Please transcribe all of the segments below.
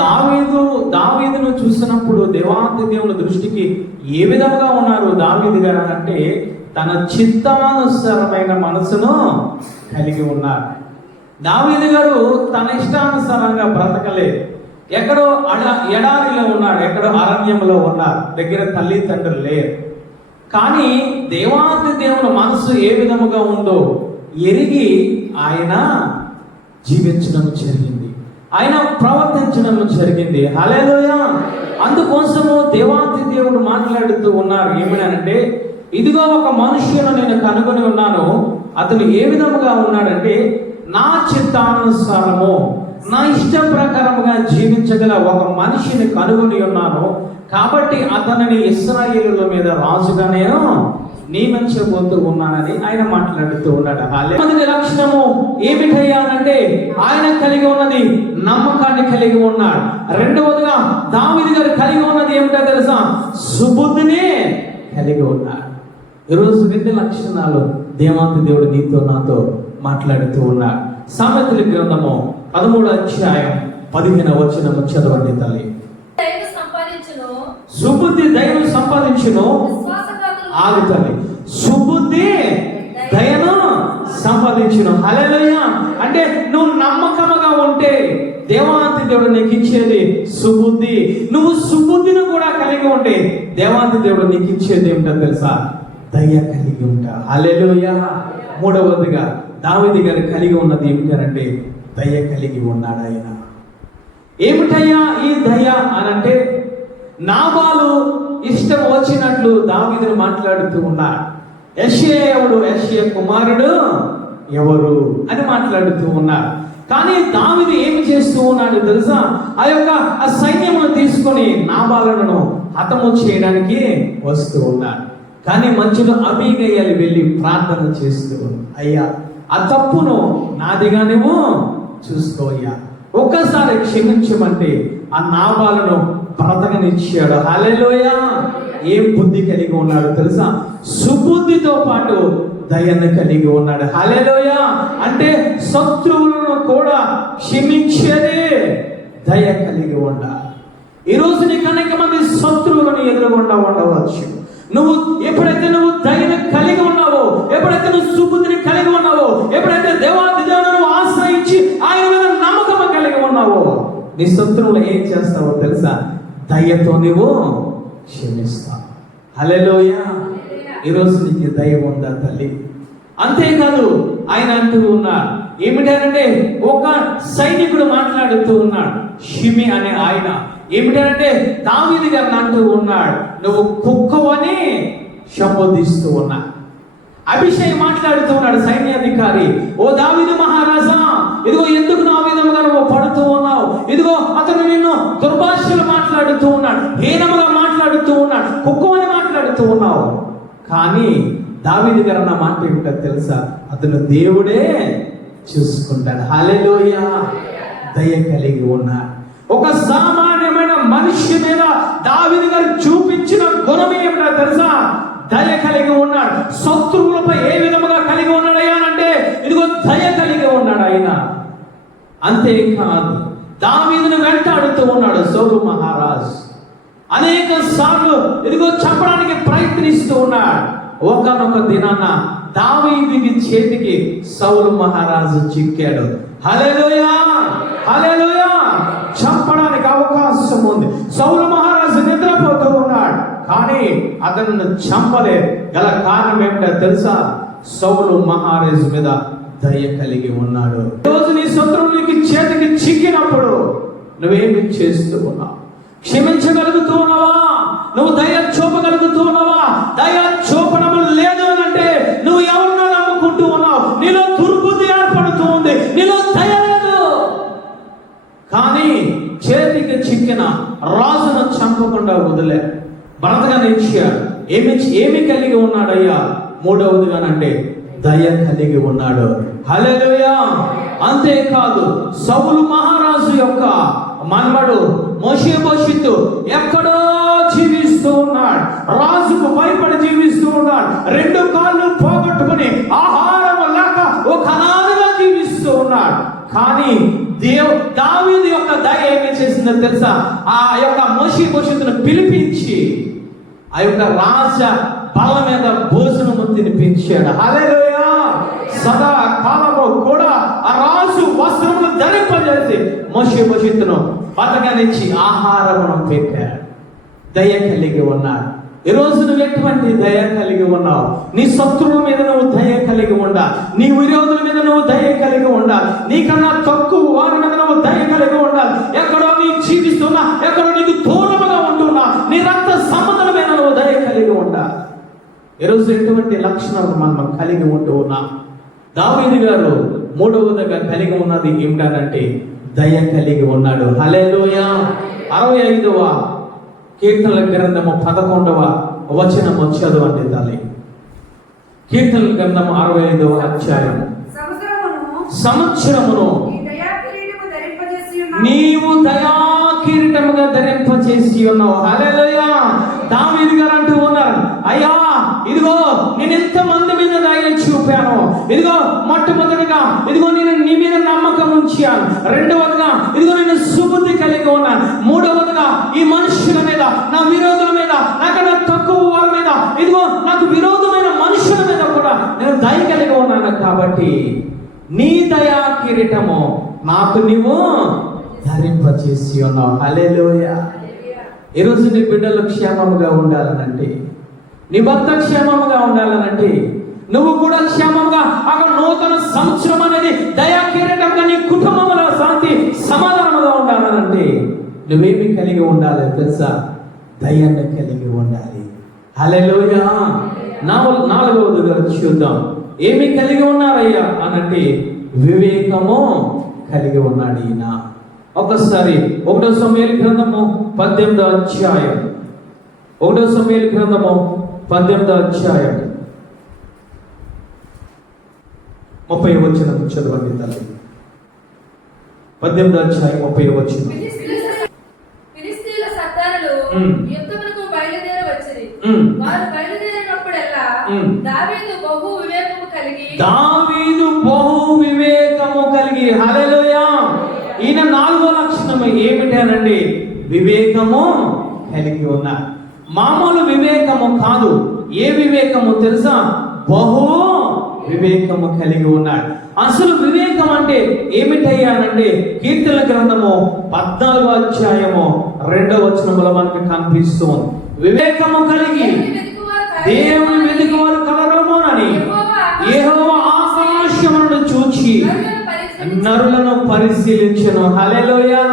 దావీదును చూసినప్పుడు దేవాతి దేవుని దృష్టికి ఏ విధంగా ఉన్నారు దావీదు గారు అంటే తన చిత్తానుసారమైన మనసును కలిగి ఉన్నారు. దావీదు గారు తన ఇష్టానుసారంగా బ్రతకలేదు. ఎక్కడో ఎడారిలో ఉన్నాడు, ఎక్కడో అరణ్యంలో ఉన్నారు, దగ్గర తల్లిదండ్రులు లేరు. కానీ దేవాతి దేవుని మనసు ఏ విధముగా ఉందో ఎరిగి ఆయన జీవించడం జరిగింది, ఆయన ప్రవర్తించడం జరిగింది. హల్లెలూయా. అందుకోసము దేవాతి దేవుడు మాట్లాడుతూ ఉన్నారు ఏమనంటే, ఇదిగో ఒక మనుష్యును నేను కనుగొని ఉన్నాను, అతను ఏ విధముగా ఉన్నాడంటే నా చిత్తానుసారము నా ఇష్ట ప్రకారముగా జీవించగల ఒక మనిషిని కనుగొని ఉన్నాను, కాబట్టి అతనిని ఇశ్రాయేలుల మీద రాజుగా నేను నియమించబోతూ ఉన్నానని ఆయన మాట్లాడుతూ ఉన్నాడు. మొదటి లక్షణము ఏమిటయ్యానంటే ఆయన కలిగి ఉన్నది నమ్మకాన్ని కలిగి ఉన్నాడు. రెండవదిగా దావీదు గారు కలిగి ఉన్నది ఏమిటో తెలుసా? సుబుద్ధిని కలిగి ఉన్నాడు. ఈరోజు రెండు లక్షణాలు దేవాతి దేవుడు నీతో నాతో మాట్లాడుతూ ఉన్నాడు. సామెతల గ్రంథము 13వ అధ్యాయం 15వ వచనము చదవండి తల్లి. సుబుద్ధి దయను సంపాదించును. ఆగు తల్లి. సుబుద్ధి దయను సంపాదించును. హల్లెలూయా. అంటే నువ్వు నమ్మకముగా ఉంటే దేవాతి దేవుడు నీకు ఇచ్చేది సుబుద్ధి. నువ్వు సుబుద్ధిని కూడా కలిగి ఉంటే దేవాతి దేవుడు నీకు ఇచ్చేది ఏమిటో తెలుసా? దయ కలిగి ఉంటా. హల్లెలూయా. మూడవదిగా దావీదు గారు కలిగి ఉన్నది ఏమిటంటే దయ కలిగి ఉన్నాడు. ఆయన ఏమిటయ్యా ఈ దయ అనంటే, నాబాలు ఇష్టం వచ్చినట్లు దావీదును మాట్లాడుతూ ఉన్నాడు. యెషయా కుమారుడు ఎవరు అని మాట్లాడుతూ ఉన్నారు. కానీ దావీదు ఏమి చేస్తూ ఉన్నాడు తెలుసా? ఆ సైన్యమును తీసుకొని నాబాలను హతము చేయడానికి వస్తూ ఉన్నాడు. కానీ మధ్యలో అబీగయలు వెళ్ళి ప్రార్థన చేస్తూ, అయ్యా ఆ తప్పును నాదిగా నువ్వు చూసుకోయ్యా, ఒక్కసారి క్షమించమంటే ఆ నాబాలను బ్రతకనిచ్చాడు. హల్లెలూయా. ఏం బుద్ధి కలిగి ఉన్నాడు తెలుసా? సుబుద్ధితో పాటు దయను కలిగి ఉన్నాడు. హల్లెలూయా. అంటే శత్రువులను కూడా క్షమించేదే దయ కలిగి ఉండాలి. ఈరోజు నీకు అనేక మంది శత్రువులను ఎదురుగుండా ఉండవచ్చు. ఎప్పుడైతే నువ్వు దయను కలిగి ఉన్నావో, ఎప్పుడైతే నువ్వు సుబుద్ధిని కలిగి ఉన్నావో, ఎప్పుడైతే దేవాది దేవుని ఆశ్రయించి ఆయన మీద నమ్మకం కలిగి ఉన్నావో, నీ శత్రువులు ఏం చేస్తావో తెలుసా? దయతో నువ్వు క్షమిస్తావు. హల్లెలూయా. ఈరోజు నీకు దయ ఉందా తల్లి? అంతేకాదు ఆయన అంటూ ఉన్నాడు ఏమిటంటే, ఒక సైనికుడు మాట్లాడుతూ ఉన్నాడు, షిమి అనే ఆయన ఏమిటంటే దావీదు గారిని అంటూ ఉన్నాడు, నువ్వు కుక్కవని శపథిస్తూ ఉన్నా. అభిషేక్ మాట్లాడుతూ ఉన్నాడు సైన్యాధికారి, ఓ దావీదు మహారాజా, ఇదిగో ఎందుకు నా విధముగా నువ్వు పడుతూ ఉన్నావు? ఇదిగో అతను నిన్ను దుర్భాషలు మాట్లాడుతూ ఉన్నాడు, హీనముగా మాట్లాడుతూ ఉన్నాడు, కుక్కవని మాట్లాడుతూ ఉన్నావు. కానీ దావీదు గారు అన్న మాట ఏమిటో తెలుసా? అతను దేవుడే చూసుకుంటాడు. హల్లెలూయా. దయ కలిగి ఉన్నాడు. ఒక సామాన్యమైన మనిషి మీద దావీదు గారు చూపించిన గుణం ఏమిటో తెలుసా? దయ కలిగి ఉన్నాడు. శత్రువులపై ఏ విధముగా కలిగి ఉన్నాడయ్యా అంటే, ఇదిగో దయ కలిగి ఉన్నాడు ఆయన. అంతేకాదు దావీదును వెంటాడుతూ ఉన్నాడు సౌలు మహారాజు. అనేక సార్లు ఇదిగో చంపడానికి ప్రయత్నిస్తూ ఉన్నాడు. ఒకనొక దినాన దావీదుకి చేతికి సౌలు మహారాజు చిక్కాడు. హల్లెలూయా. హల్లెలూయా. చంపడానికి అవకాశం ఉంది. సౌలు మహారాజు నిద్రపోతూ ఉన్నాడు, కానీ అతను చంపలే. గల కారణం ఏమిటో తెలుసా? సౌలు మహారాజు మీద దయ కలిగి ఉన్నాడు. రోజు నీ శత్రువునికి చేతికి చిక్కినప్పుడు నువ్వేమి చేస్తూ ఉన్నావు? క్షమించగలుగుతూ ఉన్నావా? నువ్వు దయ చూపగలుగుతూ ఉన్నావా? దయ చూపడం లేదు అంటే నువ్వు ఎవరినో నమ్ముకుంటూ ఉన్నావు. నీలో దుర్బుద్ధి ఏర్పడుతూ ఉంది, నీలో దయ లేదు. కానీ చేతికి చిక్కిన రాజును చంపకుండా వదిలే, బ్రతకనిచ్చాడు. ఏమి కలిగి ఉన్నాడయ్యా? మూడవదిగానంటే దయ కలిగి ఉన్నాడు. హల్లెలూయా. అంతేకాదు సౌలు మహారాజు యొక్క మనవడు మోషేబోషితు ఎక్కడో జీవిస్తూ ఉన్నాడు. రాజుకు భయపడి జీవిస్తూ ఉన్నాడు. 2 కాళ్ళు పోగొట్టుకుని ఆహారం లేక ఒక అనాథగా జీవిస్తూ ఉన్నాడు. కానీ దావీదు యొక్క దయ ఏమి చేసింది చేసిందో తెలుసా? ఆ యొక్క మోషేతును పిలిపించి ఆ యొక్క రాజ బల్ల మీద భోజనము తినిపించాడు. హల్లెలూయా. సదా కాలము కూడా ఆ రాజు వస్త్రములు ధరింపజేసి మోషేతును బతకనిచ్చి ఆహారమును పెట్టాడు. దయ కలిగి ఉన్నాడు. ఈ రోజు నువ్వు ఎటువంటి దయ కలిగి ఉన్నావు? నీ శత్రువుల మీద నువ్వు దయ కలిగి ఉండాలి. నీ విరోధుల మీద నువ్వు దయ కలిగి ఉండాలి. నీకన్నా తక్కువ వారి మీద నువ్వు దయ కలిగి ఉండాలి. ఎక్కడో నీ జీవిస్తున్నా, ఎక్కడో నీకు దూరముగా ఉంటున్నా, నీ రక్త సంబంధుల మీద నువ్వు దయ కలిగి ఉండాలి. ఈరోజు ఎటువంటి లక్షణాలు మనం కలిగి ఉంటూ ఉన్నాం? దావీదు గారు మూడవదిగా కలిగి ఉన్నది ఏమిటంటే దయ కలిగి ఉన్నాడు. హల్లెలూయా. 65వ కీర్తనల గ్రంథము 11వ వచనము చదవండి తల్లి. కీర్తనల గ్రంథము 65వ అధ్యాయం. సంవత్సరమును నీవు దయా కిరీటముగా ధరింపజేసి ఉన్నావు. హల్లెలూయా. దావీదు గారు అంటూ ఉన్నారు, అయ్యా ఇదిగో నేను ఎంత మంది మీద దయ చూపాను. ఇదిగో మొట్టమొదటిగా ఇదిగో నేను నీ మీద నమ్మకం ఉంచాను. రెండవదిగా ఇదిగో నేను సుబుద్ధి కలిగి ఉన్నాను. మూడవదిగా ఈ మనుషుల మీద, నా విరోధుల మీద, నాకన్నా తక్కువ వారి మీద, ఇదిగో నాకు విరోధమైన మనుషుల మీద కూడా నేను దయ కలిగి ఉన్నాను. కాబట్టి నీ దయా కిరీటము నాకు నీవు ధరింపచేసి ఉన్నావు. హల్లెలూయా. ఈరోజు నీ బిడ్డలు క్షేమముగా ఉండాలనంటే, నీ భర్త క్షేమముగా ఉండాలనంటే, నువ్వు కూడా క్షేమంగా అక్కడ నూతన సంవత్సరం అనేది దయా కిరీటంగా నీ కుటుంబంలో శాంతి సమాధానముగా ఉండాలనంటే నువ్వేమి కలిగి ఉండాలి తెలుసా? దయాన్ని కలిగి ఉండాలి. హల్లెలూయా. 4వదిగా చూద్దాం. ఏమి కలిగి ఉన్నారయ్యా అనంటే వివేకము కలిగి ఉన్నాడు ఈయన. ఒకసారి 1 సమూయేలు గ్రంథము 18వ అధ్యాయం. 1 సమూయేలు గ్రంథము 18వ అధ్యాయం 30వ వచనం చదవండి తల్లి. 18వ అధ్యాయం 30వ వచనం. ఫిలిష్తీయుల సర్దారులు యుద్ధమునకు బయలుదేరి వచ్చిరి. వారు బయలుదేరినప్పుడల్లా దావీదు బహు వివేకము కలిగి హల్లెలూయా. ఈయన 4వ లక్షణం ఏమిటి అనండి? వివేకము కలిగి ఉన్నారు. మామూలు వివేకము కాదు. ఏ వివేకము తెలుసా? బహు వివేకము కలిగి ఉన్నాడు. అసలు వివేకం అంటే ఏమిటయ్యానంటే కీర్తనల గ్రంథము 14వ అధ్యాయము 2వ వచనములో మనకు కనిపిస్తుంది. వివేకము కలిగి దేవుని వెతుకువారు కలరమోనని యెహోవా ఆకాశమును చూచి నరులను పరిశీలించెను. హల్లెలూయా.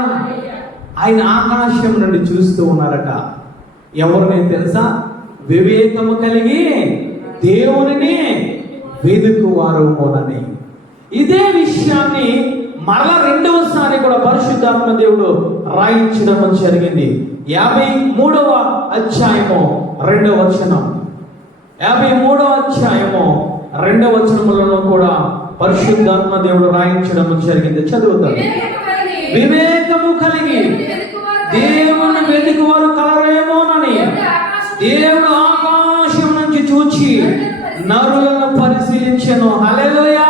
ఆయన ఆకాశం నుండి చూస్తూ ఉన్నారట. ఎవరిని తెలుసా? వివేకము కలిగి దేవునిని వెతుకువారుమోనని. ఇదే విషయాన్ని మరలా 2వసారి కూడా పరిశుద్ధాత్మ దేవుడు రాయించడం జరిగింది. 53వ అధ్యాయము 2వ వచనం. 53వ అధ్యాయము 2వ వచనములలో కూడా పరిశుద్ధాత్మ దేవుడు రాయించడం జరిగింది. చదువుతాను. వివేకము కలిగి దేవుని వెతుకువారు కలరేమోనని దేవుడు ఆకాశం నుంచి చూచి నరులను పరిశీలించెను. హల్లెలూయా.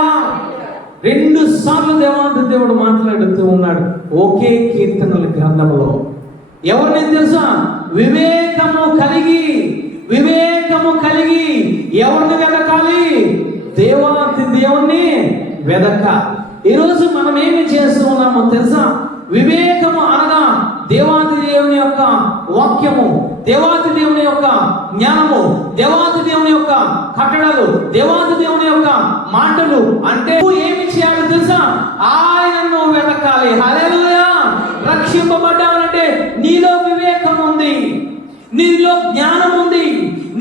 2 సార్లు దేవాది దేవుడు మాట్లాడుతూ ఉన్నాడు ఒకే కీర్తనల గ్రంథంలో. ఎవరిని తెలుసా? వివేకము కలిగి ఎవరిని వెదకాలి? దేవాది దేవుణ్ణి వెదక. ఈరోజు మనం ఏమి చేస్తూ ఉన్నామో తెలుసా? వివేకము అనగా దేవాది దేవుని యొక్క వాక్యము, దేవాది దేవుని యొక్క జ్ఞానము, దేవాది దేవుని యొక్క కట్టడలు, దేవాది దేవుని యొక్క మాటలు. అంటే ఏమి చేయాలి తెలుసా? ఆయనను వెతకాలి. హల్లెలూయా. రక్షింపబడ్డానంటే నీలో వివేకం ఉంది, నీలో జ్ఞానం ఉంది,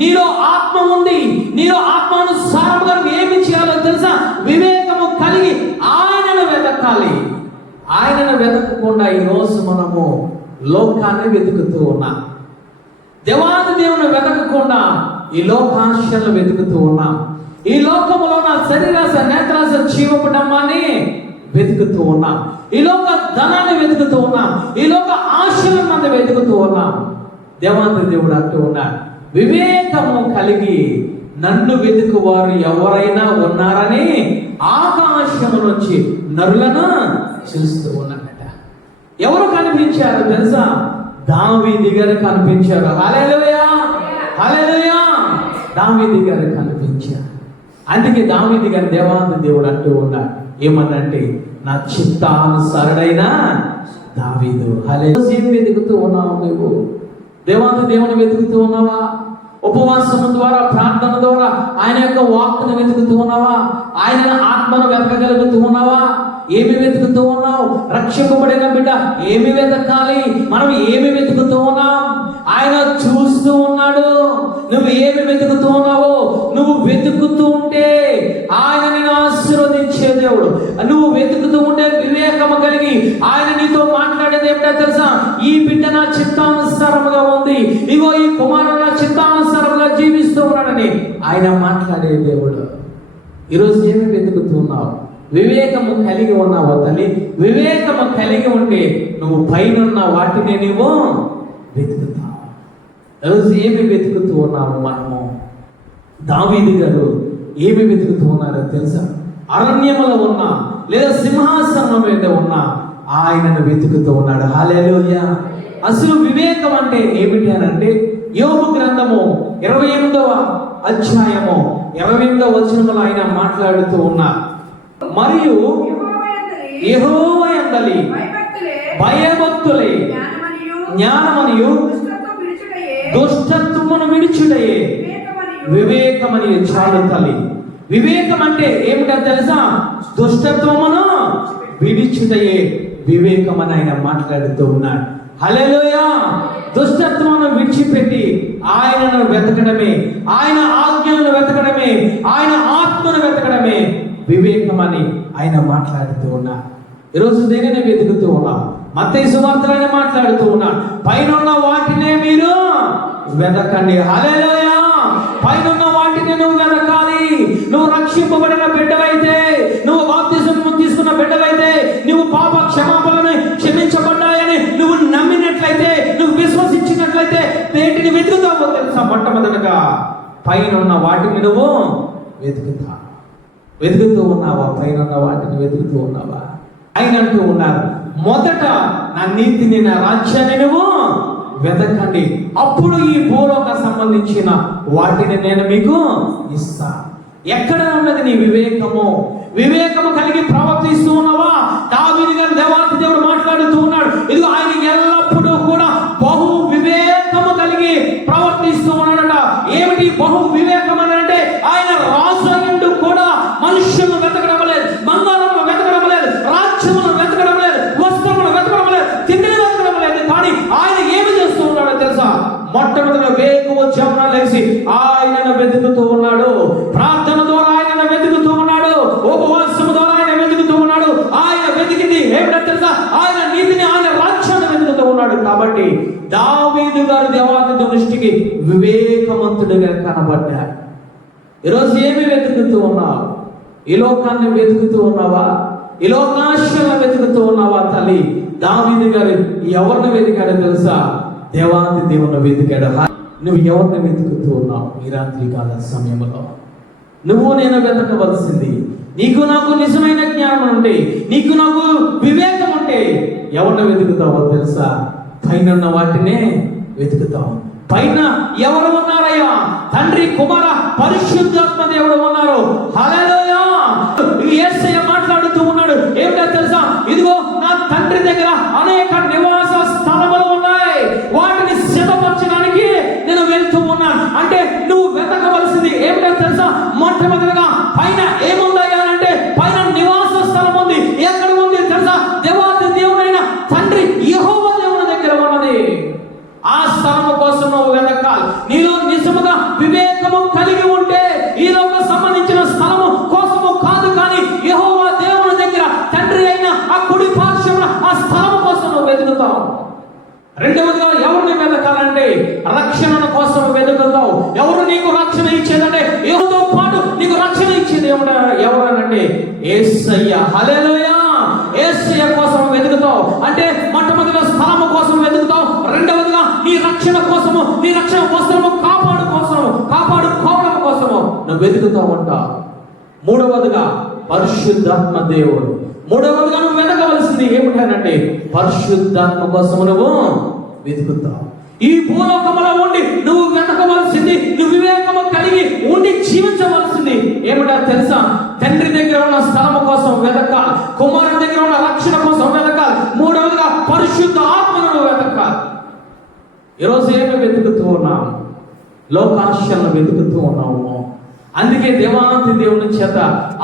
నీలో ఆత్మ ఉంది. నీలో ఆత్మానుసారంగా ఏమి చేయాలో తెలుసా? వివేకము కలిగి ఆయనను వెతకాలి. ఆయనను వెతకకుండా ఈరోజు మనము లోకాన్ని వెతుకుతూ ఉన్నాం. దేవాది దేవుని వెతకకుండా ఈ లోకాశలను వెతుకుతూ ఉన్నాం. ఈ లోకములో నా శరీరాశ, నేత్రాశ, జీవపు డమ్మాన్ని వెతుకుతూ ఉన్నాం. ఈ లోక ధనాన్ని వెతుకుతూ ఉన్నాం. ఈ లోక ఆశలను మనం వెతుకుతూ ఉన్నాం. దేవాది దేవుడు అంటూ ఉన్నాడు, వివేకము కలిగి నన్ను వెతుకువారు ఎవరైనా ఉన్నారని ఆకాశము నుంచి నరులను చూస్తూ ఉన్నాడట. ఎవరు కనిపించారు తెలుసా? దావీదు గారు కనిపించారు. హల్లెలూయా, హల్లెలూయా. దావీదు గారు కనిపించారు. అందుకే దావీదు గారు దేవాది దేవుడు అంటూ ఉన్నాడు. ఏమన్నంటే, నా చిత్తానుసారుడైన దావీదు. హల్లెలూయా. ఏం వెతుకుతూ ఉన్నావు నువ్వు? దేవాది దేవుని వెతుకుతూ ఉన్నావా? ఉపవాసం ద్వారా, ప్రార్థన ద్వారా ఆయన యొక్క వాక్కును వెతుకుతూ ఉన్నావా? ఆయన ఆత్మను వెతకగలుగుతూ ఉన్నావా? ఏమి వెతుకుతూ ఉన్నావు? రక్షింపబడిన బిడ్డ ఏమి వెతకాలి? మనం ఏమి వెతుకుతూ ఉన్నాం? ఆయన చూస్తూ ఉన్నాడు. నువ్వు ఏమి వెతుకుతూ ఉన్నావో, నువ్వు వెతుకుతూ ఉంటే ఆయన నిన్ను ఆశీర్వదించే దేవుడు. నువ్వు వెతుకుతూ ఉంటే వివేకము కలిగి ఆయన నీతో మాట్లాడేది ఏమిటో తెలుసా? ఈ బిడ్డ నా చిత్తానుసారముగా ఉంది, ఇగో ఈ కుమారుడు నా చిత్తానుసారముగా జీవిస్తూ ఉన్నాడని ఆయన మాట్లాడే దేవుడు. ఈరోజు ఏమి వెతుకుతూ ఉన్నావు? వివేకము కలిగి ఉన్నావు తల్లి. వివేకము కలిగి ఉంటే నువ్వు పైన వాటిని నువ్వు వెతుకుతావు. ఈరోజు ఏమి వెతుకుతూ ఉన్నావు? మనము దావీదు గారు ఏమి వెతుకుతూ ఉన్నారో తెలుసా? అరణ్యములో ఉన్నా లేదా సింహాసనం మీద ఉన్నా ఆయనను వెతుకుతూ ఉన్నాడు. హల్లెలూయా. అసలు వివేకం అంటే ఏమిటి అని అంటే, యోబు గ్రంథము 28వ అధ్యాయము 28వ వచనములో ఆయన మాట్లాడుతూ ఉన్నారు. మరియు యెహోవా యందలి భయభక్తులే జ్ఞానమనియు దుష్టత్వమును విడిచుటయే వివేకమని చాలు తల్లి. వివేకం అంటే ఏమిటో తెలుసా? దుష్టత్వమును విడిచుటయే వివేకమని ఆయన మాట్లాడుతూ ఉన్నాడు. హల్లెలూయా. దుష్టత్వమును విడిచిపెట్టి ఆయనను వెతకడమే, ఆయన ఆజ్ఞలను వెతకడమే, ఆయన ఆత్మను వెతకడమే వివేకమని ఆయన మాట్లాడుతూ ఉన్నారు. ఈరోజు దేనిని వెతుకుతూ ఉన్నాం? మత్తయి సువార్తలో మాట్లాడుతూ ఉన్నాడు, పైన వాటినే మీరు వెతకండి. హల్లెలూయా. పైన వాటిని నువ్వు వెతకాలి. నువ్వు రక్షింపబడిన బిడ్డవైతే, నువ్వు బాప్తిసం తీసుకున్న బిడ్డవైతే, నువ్వు పాప క్షమాపణని క్షమించబడ్డాయని నువ్వు నమ్మినట్లయితే, నువ్వు విశ్వసించినట్లయితే వేటిని వెతుకుతావో తెలుసా? మొట్టమొదటిగా పైన వాటిని నువ్వు వెతుకుతూ ఉన్నావా? పైన వాటిని వెతుకుతూ ఉన్నావా? ఆయన అంటూ ఉన్నారు, మొదట నా నీతిని, నా రాజ్యాన్ని నువ్వు వెతకండి, అప్పుడు ఈ భూలోక సంబంధించిన వాటిని నేను మీకు ఇస్తా. ఎక్కడ ఉన్నది నీ వివేకము? వివేకము కలిగి ప్రవర్తిస్తూ ఉన్నావా? దావీదు గారు దేవాది దేవుడు మాట్లాడుతూ ఉన్నాడు, ఇదిగో ఆయన ఎల్లప్పుడూ కూడా బహు వివేకము కలిగి ప్రవర్తిస్తూ ఉన్నాడట. ఏమిటి బహు వివేకం అని అంటే, ఆయన రాజు నుండి కూడా మనుష్యులను వెతకడం లేదు, బంగారమును వెతకడం లేదు, రాజ్యమును వెతకడం లేదు, వస్త్రమును వెతకడం లేదు, తిండిని వెతకడం లేదు. కానీ ఆయన ఏమి చేస్తూ ఉన్నాడో తెలుసా? మొట్టమొదటి వేకువ జమున లేచి ఆయనను వెతుకుతూ ఉన్నాడు. ప్రార్థన ద్వారా ఆయనను వెతుకుతూ ఉన్నాడు. ఉపవాసము ద్వారా ఆయన వెతుకుతూ ఉన్నాడు. ఆయన వెతికింది ఏమిటో తెలుసా? ఆయన నీతిని, ఆయన రాజ్యాన్ని వెతుకుతూ ఉన్నాడు. కాబట్టి దావీదు గారు దేవాది దృష్టికి వివేకవంతుడిగా కనబడ్డాడు. ఈరోజు ఏమి వెతుకుతూ ఉన్నావు? ఈ లోకాన్ని వెతుకుతూ ఉన్నావా? ఈ లోకాశలను వెతుకుతూ ఉన్నావా తల్లి? దావీదు గారు ఎవరిని వెతికాడో తెలుసా? దేవాది దేవుని వెతికాడు. నువ్వు ఎవరిని వెతుకుతూ ఉన్నావు? ఈ రాత్రి కాల సమయంలో నువ్వు నేను వెతకవలసింది, నీకు నాకు నిజమైన జ్ఞానం ఉంటే, నీకు నాకు వివేకం ఉంటే ఎవరిని వెతుకుతావో తెలుసా? పైన వాటినే వెతుకుతావు. పైన ఎవరు ఉన్నారయ్యా? తండ్రి, కుమార, పరిశుద్ధాత్మ దేవుడు ఉన్నారు. హల్లెలూయా. యేసయ్య మాట్లాడుతూ ఉన్నాడు, ఏమిటో తెలుసా? ఇదిగో నా తండ్రి దగ్గర అనేక నివాస స్థలములు ఉన్నాయి, వాటిని సిద్ధపరచడానికి నేను వెళ్తూ ఉన్నాను. అంటే నువ్వు వెతకవలసింది ఏమిటో తెలుసా? మొట్టమొదటిగా పైన ఏముందయ్యా అంటే, పైన నివాస స్థలం ఉంది. ఎక్కడ ఉంది తెలుసా? దేవాది దేవుడైన తండ్రి యెహోవా దేవుని దగ్గర ఉన్నది. ఆ స్థలము కోసం నువ్వు వెతకాలి. నీలో నిజముగా వివేకము కలిగి ఉంటే ఈ లోక సంబంధించిన స్థలము కోసము కాదు, కానీ యెహోవా దేవుని దగ్గర తండ్రి అయిన ఆ కుడి పార్శ్వమున ఆ స్థలము కోసం నువ్వు వెతుకుతావు. రెండవదిగా ఎవరిని వెతకాలంటే, రక్షణ కోసం వెతుకుతావు. ఎవరు నీకు రక్షణ ఇచ్చేదంటే, యెహోవాతో పాటు నీకు రక్షణ ఇచ్చేది ఎవరనంటే యేసయ్య. హల్లెలూయా. యేసయ్య కోసం వెతుకుతావు. అంటే మొట్టమొదటిగా స్థలము కోసం వెతుకుతావు. రెండవదిగా నీ రక్షణ కోసము, నీ రక్షణ వస్త్రము కాపాడుకోవడం కోసము నువ్వు వెతుకుతావు అంట. మూడవదిగా పరిశుద్ధాత్మ దేవుడు. మూడవదిగా నువ్వు వెతకవలసింది ఏమిటనంటే పరిశుద్ధాత్మ కోసం నువ్వు వెతుకుతావు. ఈ భూలోకములో ఉండి నువ్వు వెతకవలసింది, నువ్వు వివేకము కలిగి ఉండి జీవించవలసింది ఏమిటా తెలుసా? తండ్రి దగ్గర ఉన్న స్థలము కోసం వెతకాలి, కుమారుడి దగ్గర ఉన్న రక్షణ కోసం వెతకాలి, మూడవదిగా పరిశుద్ధ ఆత్మను నువ్వు వెతకాలి. ఈరోజు ఏమి వెతుకుతూ ఉన్నావు? లోకాశలను వెతుకుతూ ఉన్నాము. అందుకే దేవాతి దేవుని చేత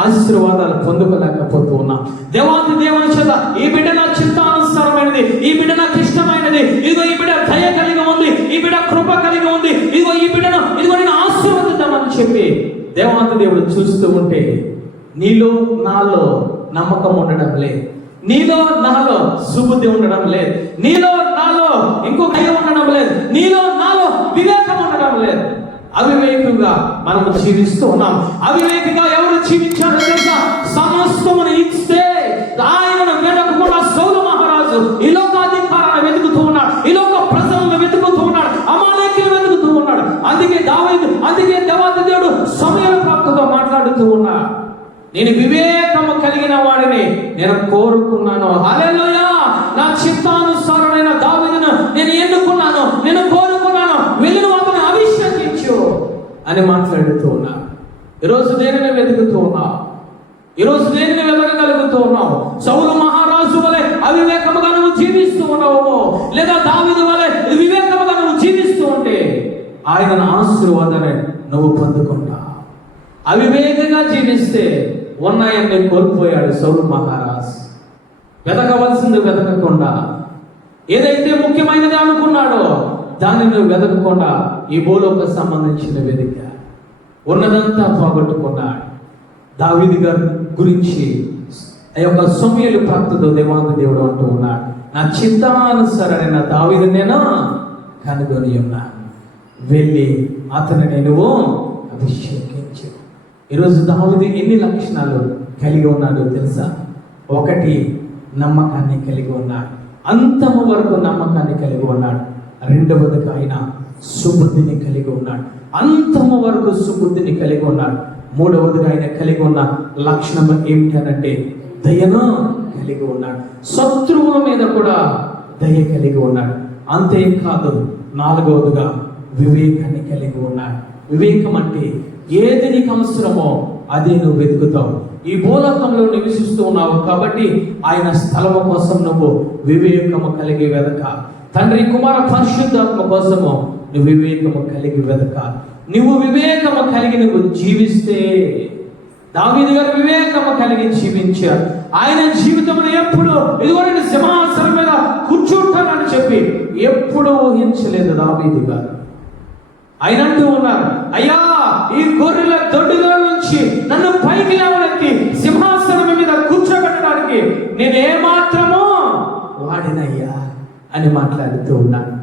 ఆశీర్వాదాలు పొందుకోలేకపోతూ ఉన్నాం. దేవాతి దేవుని చేత ఈ బిడ్డ నా చిత్తానుసారమైనది, ఈ బిడ్డ నాకు ఇష్టమైనది, ఇదిగో ఈ బిడ్డ దయ కలిగి ఉంది, ఈ బిడ్డ కృప కలిగి ఉంది, ఇదిగో ఈ బిడ్డను ఇదిగో నేను ఆశీర్వదిద్దామని చెప్పి దేవాతి దేవుడు చూస్తూ ఉంటే నీలో నాలో నమ్మకం ఉండడం లేదు, నీలో నాలో సుబుద్ధి ఉండడం లేదు, నీలో నాలో ఇంకో దయ ఉండడం లేదు, నీలో నాలో వివేకం ఉండడం లేదు. అవివేకంగా మనము జీవిస్తూ ఉన్నాం. అవివేకంగా ఎవరు జీవించారో తెలుసా? సమస్తమును ఇస్తే ఆయనను వెతకకుండా సౌలు మహారాజు ఈ లోకాధికారాన్ని వెతుకుతూ ఉన్నాడు, ఈ లోక ప్రజలను వెతుకుతూ ఉన్నాడు, అమాలేకులను వెతుకుతూ ఉన్నాడు. అందుకే దేవాతి దేవుడు సమయాల ప్రాప్తితో మాట్లాడుతూ ఉన్నాడు. నేను వివేకము కలిగిన వాడిని నేను కోరుకున్నాను. హల్లెలూయా! నా చిత్తానుసారమైన దావీదును నేను ఎన్నుకున్నాను, నేను కోరుకున్నాను, వెళ్ళిన వాటిని అభిషేకించు అని మాట్లాడుతూ ఉన్నా. ఈరోజు దేనిని వెతుకుతూ ఉన్నావు? ఈరోజు దేనిని వెతకగలుగుతూ ఉన్నావు? సౌలు మహారాజు వలె అవివేకముగా నువ్వు జీవిస్తూ ఉన్నావు, లేదా దావీదు వలె వివేకముగా నువ్వు జీవిస్తూ ఉంటే ఆయన ఆశీర్వాదాన్ని నువ్వు పొందుకుంటా. అవివేకంగా జీవిస్తే ఉన్నాయన్ని కోల్పోయాడు సౌలు మహారాజు. వెతకవలసింది వెతకకుండా, ఏదైతే ముఖ్యమైనది అనుకున్నాడో దాన్ని నువ్వు వెతకకుండా ఈ భూలోక సంబంధించిన వెతిక ఉన్నదంతా పోగొట్టుకున్నాడు. దావీదు గారి గురించి ఆ యొక్క సమూయేలు ప్రాప్తితో దేవాంగ దేవుడు అంటూ ఉన్నాడు, నా చిత్తానుసారమైన దావీదు నేను కనుగొని ఉన్నాను, వెళ్ళి అతనిని నువ్వు అభిషేకించు. ఈరోజు దావీదు ఎన్ని లక్షణాలు కలిగి ఉన్నాడో తెలుసా? ఒకటి, నమ్మకాన్ని కలిగి ఉన్నాడు, అంతము వరకు నమ్మకాన్ని కలిగి ఉన్నాడు. రెండవదిగా ఆయన సుబుద్ధిని కలిగి ఉన్నాడు, అంతము వరకు సుబుద్ధిని కలిగి ఉన్నాడు. మూడవదిగా ఆయన కలిగి ఉన్న లక్షణం ఏమిటనంటే దయను కలిగి ఉన్నాడు, శత్రువుల మీద కూడా దయ కలిగి ఉన్నాడు. అంతేకాదు, నాలుగవదిగా వివేకాన్ని కలిగి ఉన్నాడు. వివేకం అంటే ఏది నీకు అవసరమో అదే నువ్వు వెతుకుతావు. ఈ భూలోకంలో నివసిస్తూ ఉన్నావు కాబట్టి ఆయన స్థలము కోసం నువ్వు వివేకము కలిగి వెదక. తండ్రి కుమార పరిశుద్ధాత్మ కోసము నువ్వు వివేకము కలిగి వెదక. నువ్వు వివేకము కలిగి నువ్వు జీవిస్తే, దావీదు గారు వివేకము కలిగి జీవించారు. ఆయన జీవితంలో ఎప్పుడు ఇదిగో నేను సింహాసనం మీద కూర్చుంటానని చెప్పి ఎప్పుడు ఊహించలేదు దావీదు గారు. ఆయన అంటూ ఉన్నారు, అయ్యా ఈ గొర్రెల దొడ్డులో నుంచి నన్ను పైకి లేవనెత్తి సింహాసనం మీద కూర్చోబెట్టడానికి నేను ఏమాత్రమో వాడినయ్యా అని మాట్లాడుతూ ఉన్నాను.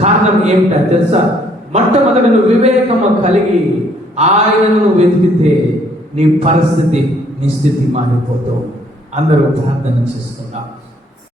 కారణం ఏమిటో తెలుసా? మొట్టమొదటి నువ్వు వివేకము కలిగి ఆయనను నువ్వు వెతికితే నీ పరిస్థితి, నీ స్థితి మారిపోతావు. అందరూ ప్రార్థన చేసుకుందాం.